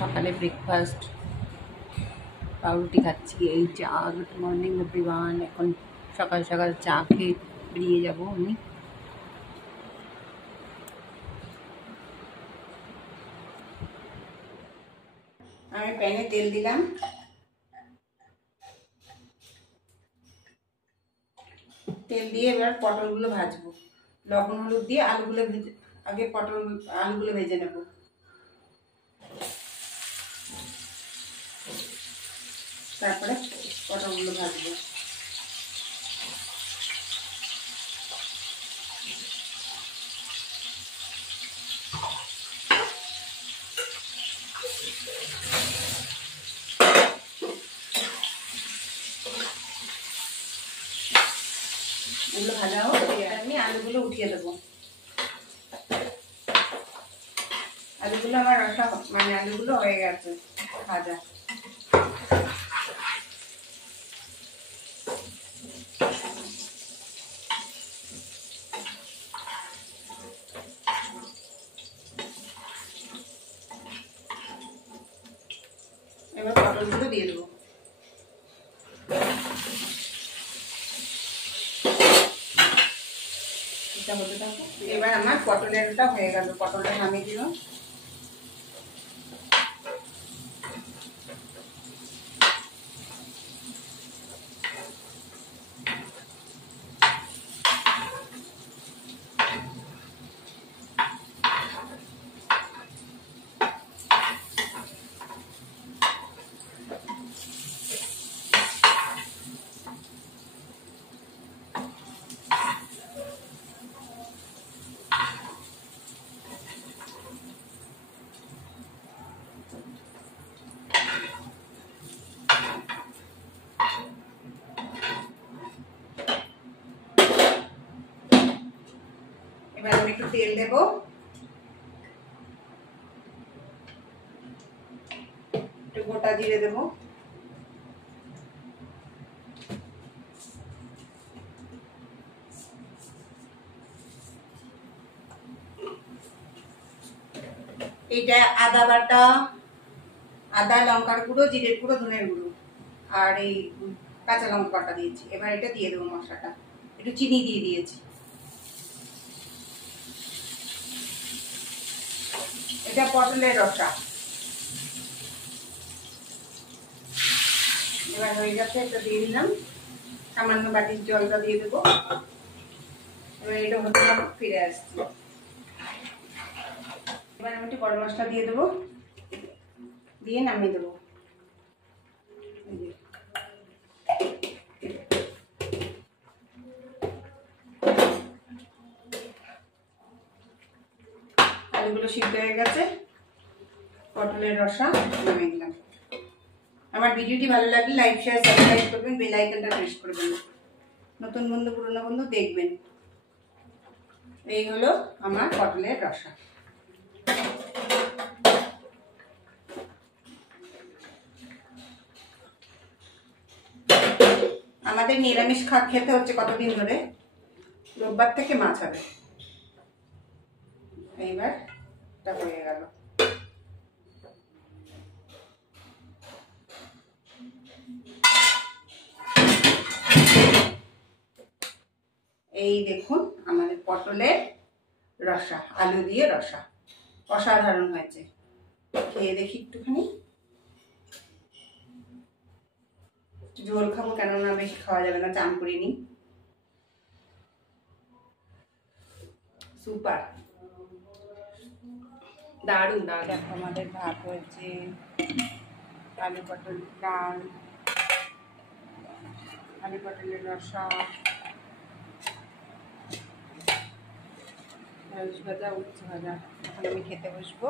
সকালে ব্রেকফাস্ট পাউরুটি খাচ্ছি। এই চা। Good morning everyone. এখন সকাল সকাল চা খেয়ে বেরিয়ে যাবো আমি। প্যানে তেল দিলাম, তেল দিয়ে এবার পটলগুলো ভাজবো। লবণ হলুদ দিয়ে আলুগুলো ভেজে আগে আলুগুলো ভেজে নেব। তারপরে পটলগুলো ভাজবো। এগুলো ভাজা হোক, আমি আলুগুলো উঠিয়ে দেবো। আলুগুলো আমার রসা আলুগুলো হয়ে গেছে ভাজা। এবার পটলগুলো দিয়ে দেবো। এবার আমার পটলেরটা হয়ে গেল, পটলটা নামিয়ে দিল। এবার আমি একটু তেল দেব, একটু গোটা জিরে দেব, এইটা আদা বাটা, আদা লঙ্কার গুঁড়ো, জিরের গুঁড়ো, ধনের গুঁড়ো আর এই কাঁচা লঙ্কা বাটা দিয়েছি। এবার এটা দিয়ে দেবো মশলাটা। একটু চিনি দিয়ে দিয়েছি। এটা পটলের রসা। এবার হয়ে গেছে, এটা দিয়ে দিলাম। সামান্য বাটির জলটা দিয়ে দেবো। এবার এটা হতে ফিরে আসছি। এবার আমি একটু গরম মশলা দিয়ে দেবো, দিয়ে নামিয়ে দেবো। আলুগুলো সিদ্ধ হয়ে গেছে, পটলের রসা নামিয়ে দিলাম। আমার ভিডিওটি ভালো লাগলে লাইক, শেয়ার, সাবস্ক্রাইব করবেন, বেল আইকনটা প্রেস করবেন। নতুন বন্ধু পুরনো বন্ধু দেখবেন। এই হলো আমার পটলের রসা। আমাদের নিরামিষ খেতে হচ্ছে কতদিন ধরে, রোববার থেকে মাছ হবে। এইবার এটা হয়ে গেল। এই দেখুন আমাদের পটলের রসা, আলু দিয়ে রসা অসাধারণ হয়েছে। খেয়ে দেখি একটুখানি। ঝোল খাবো, কেননা বেশি খাওয়া যাবে না, চান করিনি। সুপার, দারুণ দারুণ। দেখো আমাদের ভাত হয়েছে, আলু পটল ডাল, আলু পটলের রসা, ঢেঁড়স ভাজা, উচ্ছে ভাজা। এখন আমি খেতে বসবো।